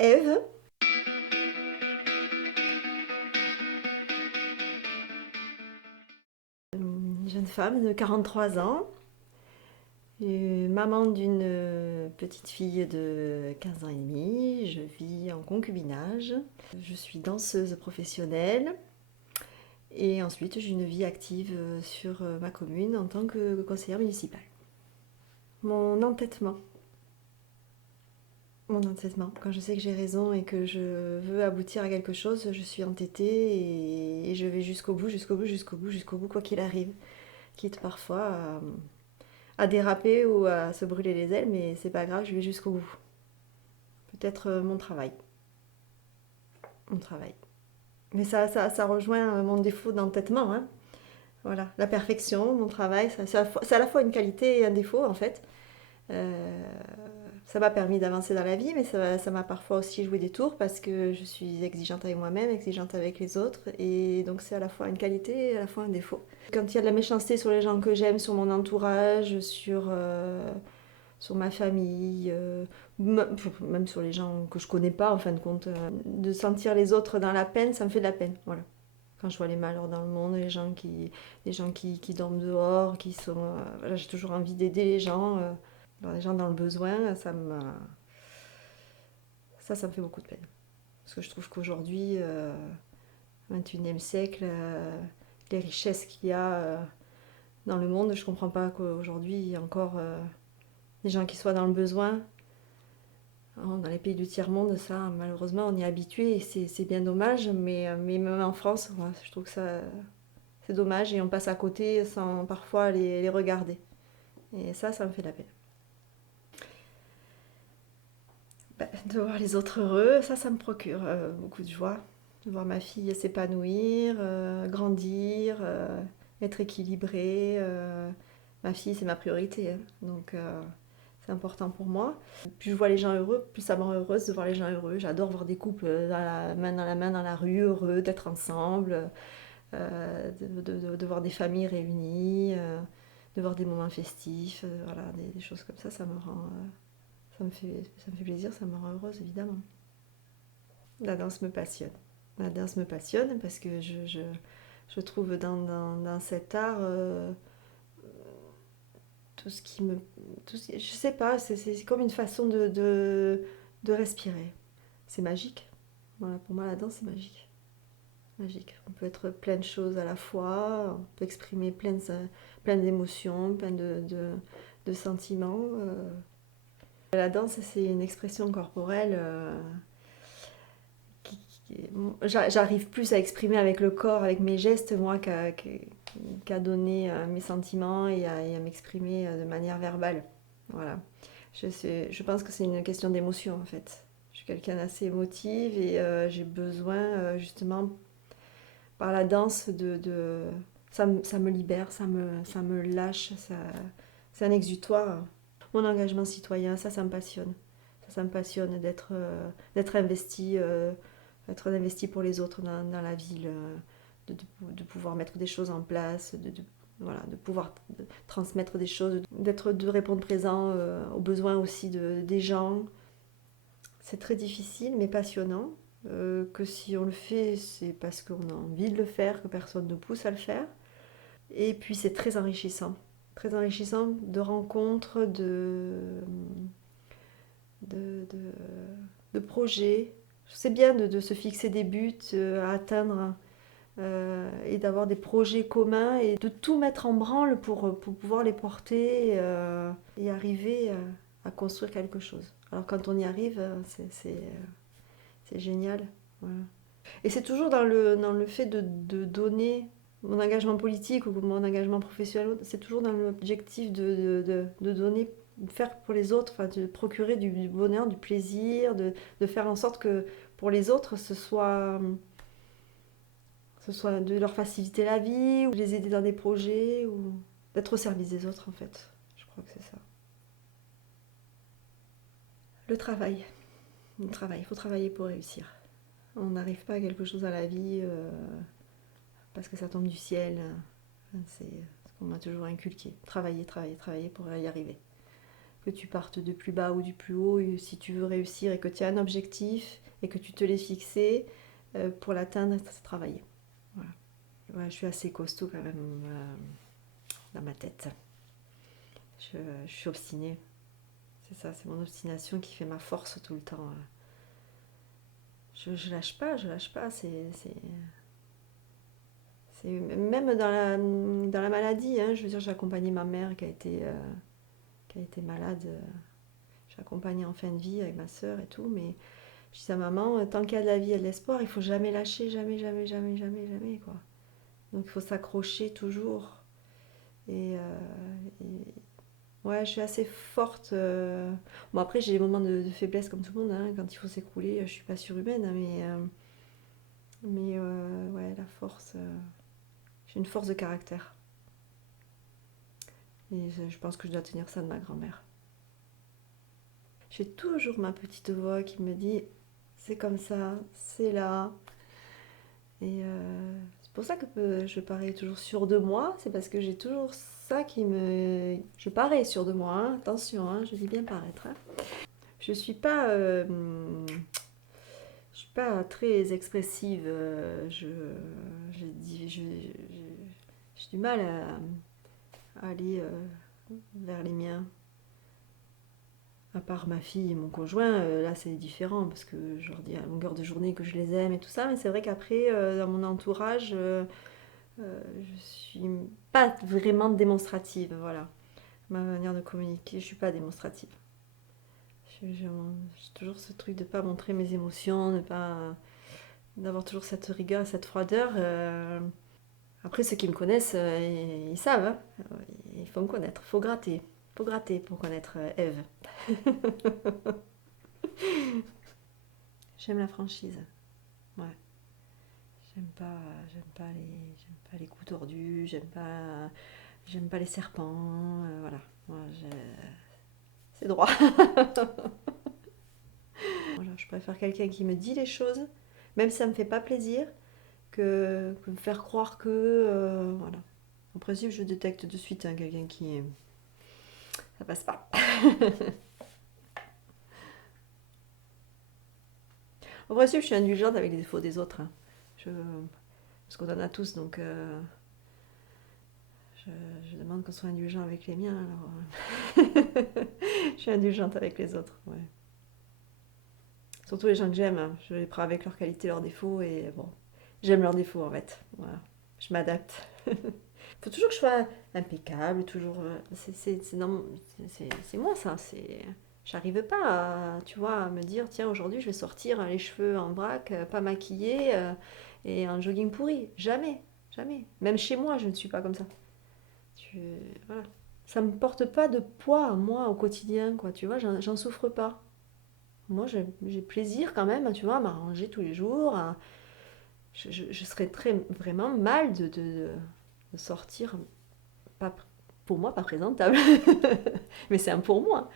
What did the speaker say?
Ève, une jeune femme de 43 ans, maman d'une petite fille de 15 ans et demi. Je vis en concubinage. Je suis danseuse professionnelle et ensuite j'ai une vie active sur ma commune en tant que conseillère municipale. Mon entêtement. Mon entêtement. Quand je sais que j'ai raison et que je veux aboutir à quelque chose, je suis entêtée et je vais jusqu'au bout, jusqu'au bout, jusqu'au bout, jusqu'au bout, quoi qu'il arrive. Quitte parfois à déraper ou à se brûler les ailes, mais c'est pas grave, je vais jusqu'au bout. Peut-être mon travail. Mon travail. Mais ça rejoint mon défaut d'entêtement, hein. Voilà, la perfection, mon travail, c'est à la fois une qualité et un défaut en fait. Euh, Ça m'a permis d'avancer dans la vie, mais ça m'a parfois aussi joué des tours parce que je suis exigeante avec moi-même, exigeante avec les autres, et donc c'est à la fois une qualité et à la fois un défaut. Quand il y a de la méchanceté sur les gens que j'aime, sur mon entourage, sur ma famille, même sur les gens que je connais pas en fin de compte, de sentir les autres dans la peine, ça me fait de la peine. Voilà. Quand je vois les malheurs dans le monde, les gens qui dorment dehors, qui sont, voilà, j'ai toujours envie d'aider les gens. Les gens dans le besoin, ça me fait beaucoup de peine. Parce que je trouve qu'aujourd'hui, 21e siècle, les richesses qu'il y a dans le monde, je ne comprends pas qu'aujourd'hui, il y a encore des gens qui soient dans le besoin. Dans les pays du tiers-monde, ça, malheureusement, on y est habitué et c'est bien dommage. Mais même en France, ouais, je trouve que ça, c'est dommage et on passe à côté sans parfois les regarder. Et ça me fait de la peine. De voir les autres heureux, ça me procure beaucoup de joie. De voir ma fille s'épanouir, grandir, être équilibrée. Ma fille, c'est ma priorité, hein. Donc c'est important pour moi. Plus je vois les gens heureux, plus ça me rend heureuse de voir les gens heureux. J'adore voir des couples main dans la main dans la rue, heureux d'être ensemble, de voir des familles réunies, de voir des moments festifs, voilà, des choses comme ça me rend, ça me fait plaisir, ça me rend heureuse évidemment. La danse me passionne. La danse me passionne parce que je trouve dans cet art tout ce qui me. Je sais pas, c'est comme une façon de respirer. C'est magique. Voilà, pour moi, la danse, c'est magique. Magique. On peut être plein de choses à la fois, on peut exprimer plein d'émotions, plein de sentiments. La danse, c'est une expression corporelle. J'arrive plus à exprimer avec le corps, avec mes gestes, moi, qu'à donner mes sentiments et à m'exprimer de manière verbale. Voilà. Je pense que c'est une question d'émotion, en fait. Je suis quelqu'un d'assez émotive et j'ai besoin, justement, par la danse, ça me libère, ça me lâche, c'est un exutoire. Mon engagement citoyen, ça me passionne. Ça me passionne d'être investi, être investi pour les autres dans la ville, de pouvoir mettre des choses en place, voilà, de pouvoir transmettre des choses, de répondre présent aux besoins aussi des gens. C'est très difficile mais passionnant. Que si on le fait, c'est parce qu'on a envie de le faire, que personne ne pousse à le faire. Et puis c'est très enrichissant. Très enrichissant de rencontres, de, de projets. C'est bien de se fixer des buts à atteindre et d'avoir des projets communs et de tout mettre en branle pour pouvoir les porter et arriver à construire quelque chose. Alors quand on y arrive, c'est génial. Voilà. Et c'est toujours dans le fait de donner mon engagement politique ou mon engagement professionnel, c'est toujours dans l'objectif de donner, de faire pour les autres, enfin, de procurer du bonheur, du plaisir, de faire en sorte que pour les autres, ce soit de leur faciliter la vie, ou de les aider dans des projets, ou d'être au service des autres en fait. Je crois que c'est ça. Le travail. Le travail, il faut travailler pour réussir. On n'arrive pas à quelque chose dans la vie parce que ça tombe du ciel. C'est ce qu'on m'a toujours inculqué. Travailler, travailler, travailler pour y arriver. que tu partes de plus bas ou du plus haut, et si tu veux réussir et que tu as un objectif et que tu te l'es fixé, pour l'atteindre, c'est travailler. Voilà. Ouais, je suis assez costaud quand même dans ma tête. Je suis obstinée. C'est ça, c'est mon obstination qui fait ma force tout le temps. Je lâche pas, je lâche pas. Même dans la maladie, hein, je veux dire, j'ai accompagné ma mère qui a été malade. J'ai accompagné en fin de vie avec ma soeur et tout, mais je dis à maman, tant qu'il y a de la vie, il y a de l'espoir, il faut jamais lâcher, jamais, jamais, jamais, jamais, jamais, quoi. Donc il faut s'accrocher toujours. Et ouais, je suis assez forte. Bon, après, j'ai des moments de faiblesse comme tout le monde, hein. Quand il faut s'écrouler, je suis pas surhumaine, hein, mais ouais, la force. J'ai une force de caractère. Et je pense que je dois tenir ça de ma grand-mère. J'ai toujours ma petite voix qui me dit c'est comme ça, c'est là. Et c'est pour ça que je parais toujours sûre de moi, c'est parce que j'ai toujours ça qui me. Je parais sûre de moi, hein, attention, hein, je dis bien paraître, hein. Je suis pas. Je suis pas très expressive. J'ai du mal à aller vers les miens. À part ma fille et mon conjoint, là c'est différent parce que je leur dis à longueur de journée que je les aime et tout ça, mais c'est vrai qu'après, dans mon entourage, je suis pas vraiment démonstrative, voilà. Ma manière de communiquer, je suis pas démonstrative. J'ai toujours ce truc de pas montrer mes émotions, de pas d'avoir toujours cette rigueur, cette froideur. Après, ceux qui me connaissent, ils savent, hein. Il faut me connaître, faut gratter pour connaître Ève. J'aime la franchise, ouais. J'aime pas les coups tordus, j'aime pas les serpents, voilà. Moi, c'est droit. Voilà, je préfère quelqu'un qui me dit les choses, même si ça me fait pas plaisir, que me faire croire que, voilà. En principe, je détecte de suite, hein, quelqu'un qui, ça passe pas. En principe, je suis indulgente avec les défauts des autres, hein. Je, parce qu'on en a tous, donc je, je demande qu'on soit indulgent avec les miens. Alors, je suis indulgente avec les autres, ouais. Surtout les gens que j'aime, hein. Je les prends avec leurs qualités, leurs défauts, et bon, j'aime leurs défauts en fait. Voilà. Je m'adapte. Il faut toujours que je sois impeccable, toujours. C'est moi ça. J'arrive pas à, tu vois, à me dire, tiens, aujourd'hui je vais sortir les cheveux en vrac, pas maquillée et un jogging pourri. Jamais, jamais. Même chez moi, je ne suis pas comme ça. Tu, voilà. Ça me porte pas de poids à moi au quotidien, quoi. Tu vois, j'en souffre pas. Moi, j'ai plaisir quand même, tu vois, à m'arranger tous les jours. Je serais très, vraiment mal de sortir, pas, pour moi, pas présentable. Mais c'est un pour moi.